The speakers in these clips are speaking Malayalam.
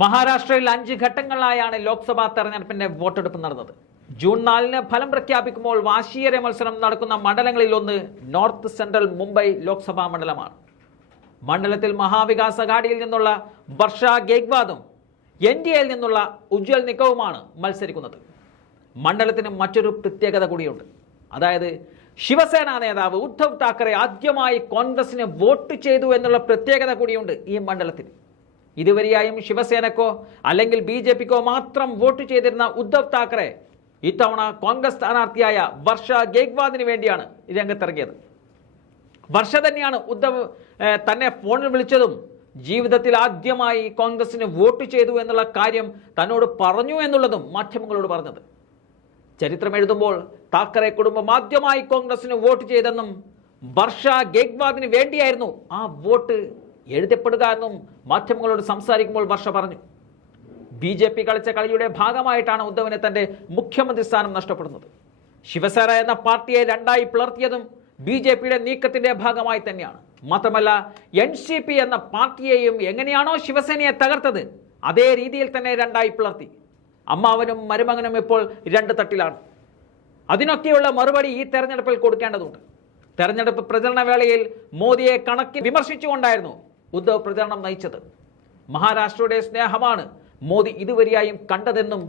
മഹാരാഷ്ട്രയിൽ അഞ്ച് ഘട്ടങ്ങളിലായാണ് ലോക്സഭാ തെരഞ്ഞെടുപ്പിന്റെ വോട്ടെടുപ്പ് നടന്നത്. ജൂൺ നാലിന് ഫലം പ്രഖ്യാപിക്കുമ്പോൾ വാശിയേറെ മത്സരം നടക്കുന്ന മണ്ഡലങ്ങളിൽ ഒന്ന് നോർത്ത് സെൻട്രൽ മുംബൈ ലോക്സഭാ മണ്ഡലമാണ്. മണ്ഡലത്തിൽ മഹാവികാസ് അഘാഡിയിൽ നിന്നുള്ള വർഷ ഗേഗ്വാദും എൻ ഡി എയിൽ നിന്നുള്ള ഉജ്വൽ നിക്കവുമാണ് മത്സരിക്കുന്നത്. മണ്ഡലത്തിന് മറ്റൊരു പ്രത്യേകത കൂടിയുണ്ട്. അതായത് ശിവസേന നേതാവ് ഉദ്ധവ് താക്കറെ ആദ്യമായി കോൺഗ്രസിന് വോട്ട് ചെയ്തു എന്നുള്ള പ്രത്യേകത കൂടിയുണ്ട് ഈ മണ്ഡലത്തിൽ ഇതുവരെയായും ശിവസേനക്കോ അല്ലെങ്കിൽ ബി ജെ പിക്കോ മാത്രം വോട്ട് ചെയ്തിരുന്ന ഉദ്ധവ് താക്കറെ ഇത്തവണ കോൺഗ്രസ് സ്ഥാനാർത്ഥിയായ വർഷ ഗേഗ്വാദിന് വേണ്ടിയാണ് രംഗത്തിറങ്ങിയത്. വർഷ തന്നെയാണ് ഉദ്ധവ് തന്നെ ഫോണിൽ വിളിച്ചതും ജീവിതത്തിൽ ആദ്യമായി കോൺഗ്രസിന് വോട്ട് ചെയ്തു എന്നുള്ള കാര്യം തന്നോട് പറഞ്ഞു എന്നുള്ളതും മാധ്യമങ്ങളോട് പറഞ്ഞത്. ചരിത്രം എഴുതുമ്പോൾ താക്കറെ കുടുംബം ആദ്യമായി കോൺഗ്രസിന് വോട്ട് ചെയ്തെന്നും വർഷ ഗേഗ്വാദിന് വേണ്ടിയായിരുന്നു ആ വോട്ട് എഴുതപ്പെടുക എന്നും മാധ്യമങ്ങളോട് സംസാരിക്കുമ്പോൾ വർഷ പറഞ്ഞു. ബി ജെ പി കളിച്ച കളിയുടെ ഭാഗമായിട്ടാണ് ഉദ്ധവിനെ തന്റെ മുഖ്യമന്ത്രി സ്ഥാനം നഷ്ടപ്പെടുന്നത്. ശിവസേന എന്ന പാർട്ടിയെ രണ്ടായി പിളർത്തിയതും ബി ജെ പിയുടെ നീക്കത്തിന്റെ ഭാഗമായി തന്നെയാണ്. മാത്രമല്ല എൻ സി പി എന്ന പാർട്ടിയെയും എങ്ങനെയാണോ ശിവസേനയെ തകർത്തത് അതേ രീതിയിൽ തന്നെ രണ്ടായി പിളർത്തി. അമ്മാവനും മരുമകനും ഇപ്പോൾ രണ്ട് തട്ടിലാണ്. അതിനൊക്കെയുള്ള മറുപടി ഈ തെരഞ്ഞെടുപ്പിൽ കൊടുക്കേണ്ടതുണ്ട്. തെരഞ്ഞെടുപ്പ് പ്രചരണ വേളയിൽ മോദിയെ കണക്കി വിമർശിച്ചുകൊണ്ടായിരുന്നു ഉദ്ധവ് പ്രചരണം നയിച്ചത്. മഹാരാഷ്ട്രയുടെ സ്നേഹമാണ് മോദി ഇതുവരെയായും കണ്ടതെന്നും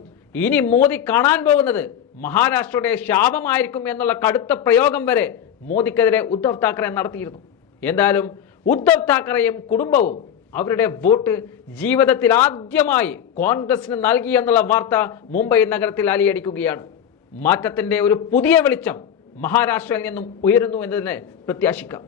ഇനി മോദി കാണാൻ പോകുന്നത് മഹാരാഷ്ട്രയുടെ ശാപമായിരിക്കും എന്നുള്ള കടുത്ത പ്രയോഗം വരെ മോദിക്കെതിരെ ഉദ്ധവ് താക്കറെ നടത്തിയിരുന്നു. എന്തായാലും ഉദ്ധവ് താക്കറെയും കുടുംബവും അവരുടെ വോട്ട് ജീവിതത്തിൽ ആദ്യമായി കോൺഗ്രസിന് നൽകി എന്നുള്ള വാർത്ത മുംബൈ നഗരത്തിൽ അലിയടിക്കുകയാണ്. മാറ്റത്തിന്റെ ഒരു പുതിയ വെളിച്ചം മഹാരാഷ്ട്രയിൽ നിന്നും ഉയരുന്നു എന്നതിനെ പ്രത്യാശിക്കാം.